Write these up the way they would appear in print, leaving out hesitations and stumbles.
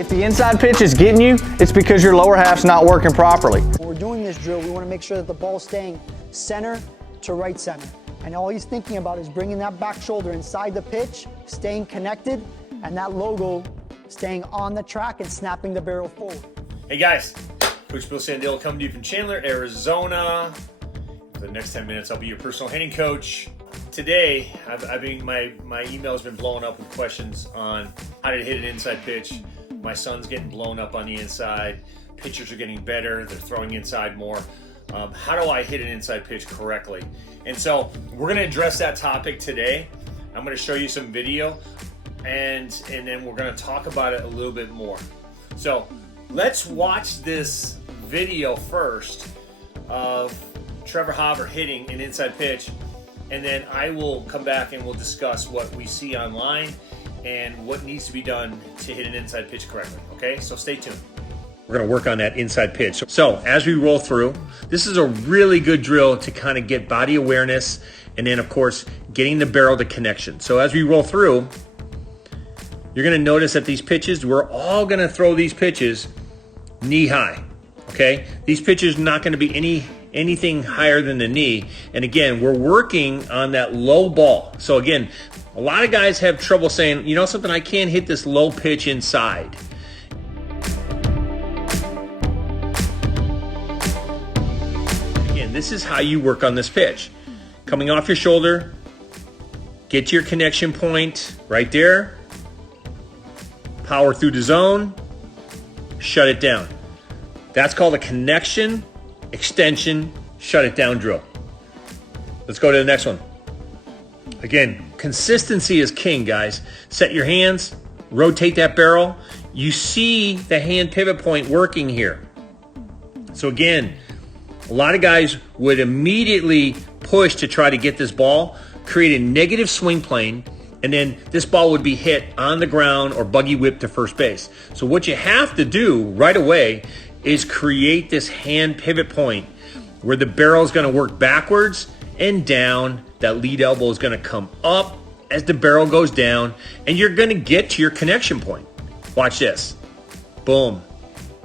If the inside pitch is getting you, it's because your lower half's not working properly. When we're doing this drill, we want to make sure that the ball's staying center to right center. And all he's thinking about is bringing that back shoulder inside the pitch, staying connected, and that logo staying on the track and snapping the barrel forward. Hey guys, Coach Bill Sandil coming to you from Chandler, Arizona. For the next 10 minutes, I'll be your personal hitting coach. Today, my email's been blowing up with questions on how to hit an inside pitch. My son's getting blown up on the inside. Pitchers are getting better. They're throwing inside more. How do I hit an inside pitch correctly? And so we're going to address that topic today. I'm going to show you some video, and then we're going to talk about it a little bit more. So let's watch this video first of Trevor Hauber hitting an inside pitch, and then I will come back and we'll discuss what we see online and what needs to be done to hit an inside pitch correctly. Okay, so stay tuned. We're going to work on that inside pitch. So as we roll through, this is a really good drill to kind of get body awareness, and then of course getting the barrel to connection. So as we roll through, you're going to notice that these pitches, we're all going to throw these pitches knee high. Okay, these pitches are not going to be anything higher than the knee. And again, we're working on that low ball. So again, a lot of guys have trouble saying, you know something, I can't hit this low pitch inside. Again, this is how you work on this pitch. Coming off your shoulder, get to your connection point right there, power through the zone, shut it down. That's called a connection, extension, shut it down drill. Let's go to the next one. Again, consistency is king, guys. Set your hands, rotate that barrel. You see the hand pivot point working here. So again, a lot of guys would immediately push to try to get this ball, create a negative swing plane, and then this ball would be hit on the ground or buggy whipped to first base. So what you have to do right away is create this hand pivot point where the barrel is going to work backwards and down. That lead elbow is going to come up as the barrel goes down, and you're going to get to your connection point. Watch this. Boom.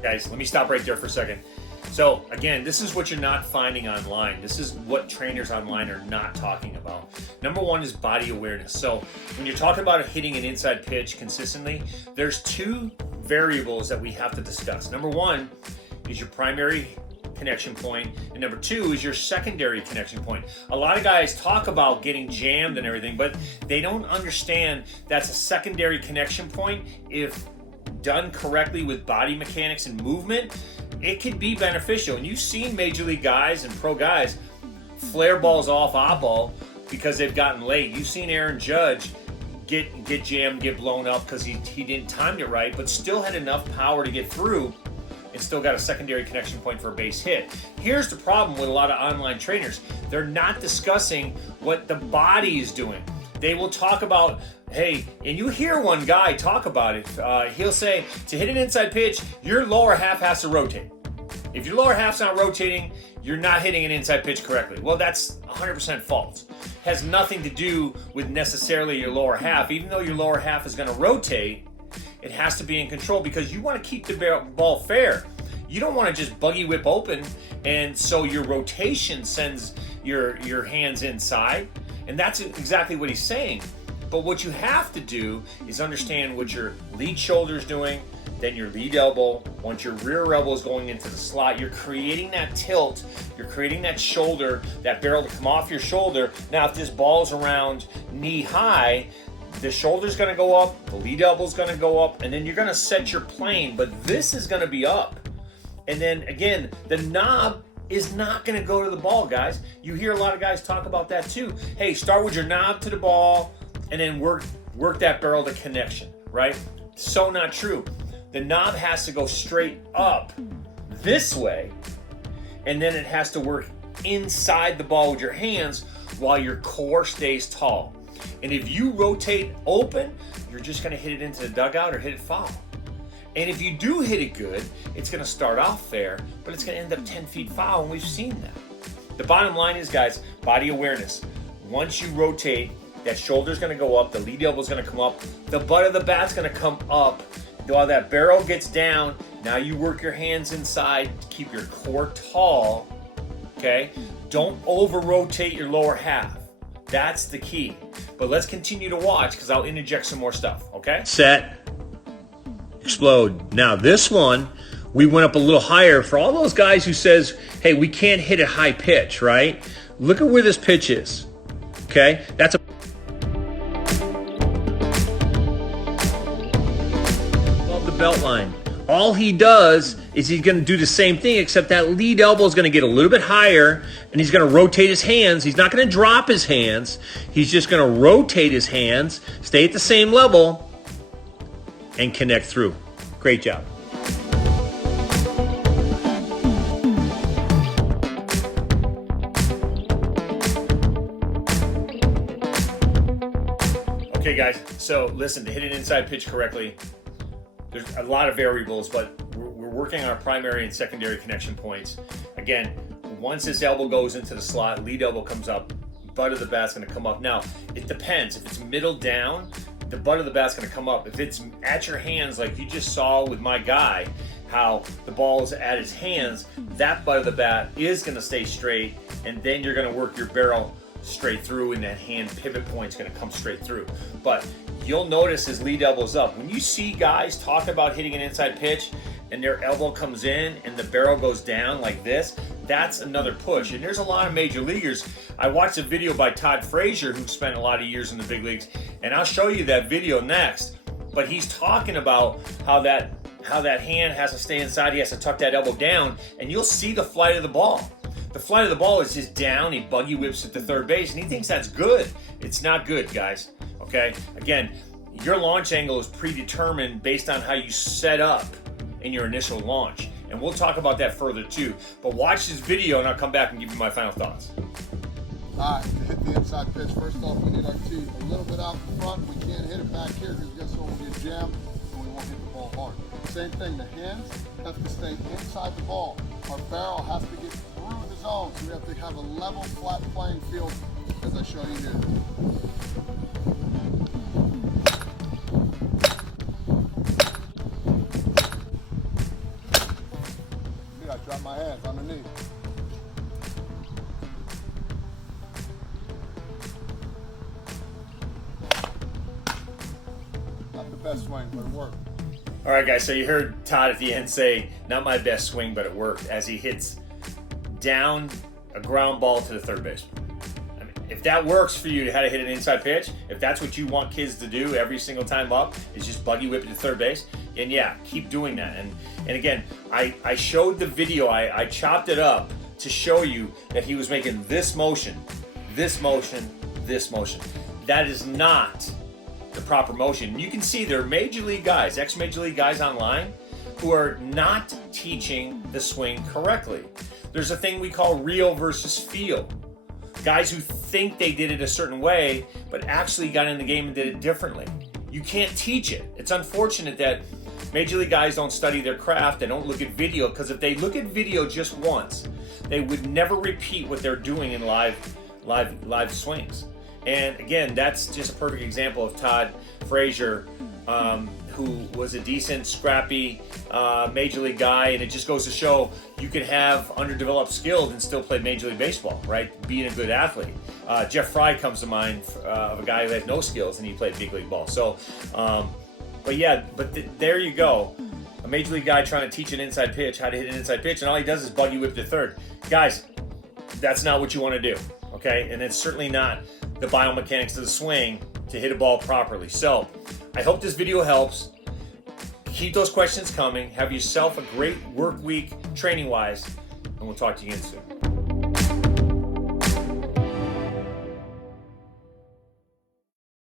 Guys, let me stop right there for a second. So again, this is what you're not finding online. This is what trainers online are not talking about. Number one is body awareness. So when you're talking about hitting an inside pitch consistently, there's two variables that we have to discuss. Number one is your primary connection point, and number two is your secondary connection point. A lot of guys talk about getting jammed and everything, but they don't understand that's a secondary connection point. If done correctly with body mechanics and movement, it could be beneficial. And you've seen major league guys and pro guys flare balls off oppo because they've gotten late. You've seen Aaron Judge get jammed, get blown up because he didn't time it right, but still had enough power to get through and still got a secondary connection point for a base hit. Here's the problem with a lot of online trainers. They're not discussing what the body is doing. They will talk about, hey, and you hear one guy talk about it. He'll say, to hit an inside pitch, your lower half has to rotate. If your lower half's not rotating, you're not hitting an inside pitch correctly. Well, that's 100% false. Has nothing to do with necessarily your lower half. Even though your lower half is going to rotate, it has to be in control because you want to keep the ball fair. You don't want to just buggy whip open, and so your rotation sends your hands inside. And that's exactly what he's saying. But what you have to do is understand what your lead shoulder is doing, then your lead elbow. Once your rear elbow is going into the slot, you're creating that tilt, you're creating that shoulder, that barrel to come off your shoulder. Now, if this ball's around knee high, the shoulder's going to go up, the lead elbow's going to go up, and then you're going to set your plane, but this is going to be up. And then again, the knob is not going to go to the ball, guys. You hear a lot of guys talk about that too. Hey, start with your knob to the ball and then work that barrel to connection, right? So not true. The knob has to go straight up this way, and then it has to work inside the ball with your hands while your core stays tall. And if you rotate open, you're just going to hit it into the dugout or hit it foul. And if you do hit it good, it's going to start off fair, but it's going to end up 10 feet foul, and we've seen that. The bottom line is, guys, body awareness. Once you rotate, that shoulder's going to go up, the lead elbow's going to come up, the butt of the bat's going to come up. while that barrel gets down, now you work your hands inside to keep your core tall, okay? Don't over-rotate your lower half. That's the key. But let's continue to watch because I'll interject some more stuff, okay? Set, explode. Now this one, we went up a little higher. For all those guys who says, hey, we can't hit a high pitch, right? Look at where this pitch is, okay? That's above the belt line. All he does is he's going to do the same thing, except that lead elbow is going to get a little bit higher, and he's going to rotate his hands. He's not going to drop his hands. He's just going to rotate his hands, stay at the same level, and connect through. Great job. Okay, guys, so listen, to hit an inside pitch correctly, there's a lot of variables, but we're working on our primary and secondary connection points. Again, once this elbow goes into the slot, lead elbow comes up, butt of the bat's gonna come up. Now, it depends. If it's middle down, the butt of the bat's gonna come up. If it's at your hands, like you just saw with my guy, how the ball is at his hands, that butt of the bat is gonna stay straight, and then you're gonna work your barrel straight through, and that hand pivot point's gonna come straight through. But you'll notice his lead elbow's up. When you see guys talk about hitting an inside pitch and their elbow comes in and the barrel goes down like this, that's another push. And there's a lot of major leaguers. I watched a video by Todd Frazier, who spent a lot of years in the big leagues, and I'll show you that video next. But he's talking about how that hand has to stay inside, he has to tuck that elbow down, and you'll see the flight of the ball. The flight of the ball is just down, he buggy whips it to third base, and he thinks that's good. It's not good, guys, okay? Again, your launch angle is predetermined based on how you set up in your initial launch. And we'll talk about that further too. But watch this video and I'll come back and give you my final thoughts. All right, to hit the inside pitch, first off, we need our teeth a little bit out in front. We can't hit it back here because guess what, we'll get jammed and we won't hit the ball hard. Same thing, the hands have to stay inside the ball. Our barrel has to get through the zone, so we have to have a level, flat playing field as I show you here. See, I drop my hands underneath. Not the best swing, but it worked. All right, guys, so you heard Todd at the end say, not my best swing, but it worked, as he hits down a ground ball to the third baseman. I mean, if that works for you, how to hit an inside pitch, if that's what you want kids to do every single time up, is just buggy whip it to third base, and yeah, keep doing that. And again, I showed the video, I chopped it up to show you that he was making this motion, this motion, this motion. That is not the proper motion. You can see there are major league guys, ex-major league guys online who are not teaching the swing correctly. There's a thing we call real versus feel. Guys who think they did it a certain way, but actually got in the game and did it differently. You can't teach it. It's unfortunate that major league guys don't study their craft, they don't look at video, because if they look at video just once, they would never repeat what they're doing in live swings. And again, that's just a perfect example of Todd Frazier, who was a decent, scrappy major league guy, and it just goes to show you can have underdeveloped skills and still play Major League Baseball, right? Being a good athlete. Jeff Fry comes to mind of a guy who had no skills and he played big league ball. So, but yeah, there you go. A major league guy trying to teach an inside pitch, how to hit an inside pitch, and all he does is buggy whip to third. Guys, that's not what you want to do, okay? And it's certainly not the biomechanics of the swing to hit a ball properly. So I hope this video helps. Keep those questions coming. Have yourself a great work week training wise, and we'll talk to you again soon.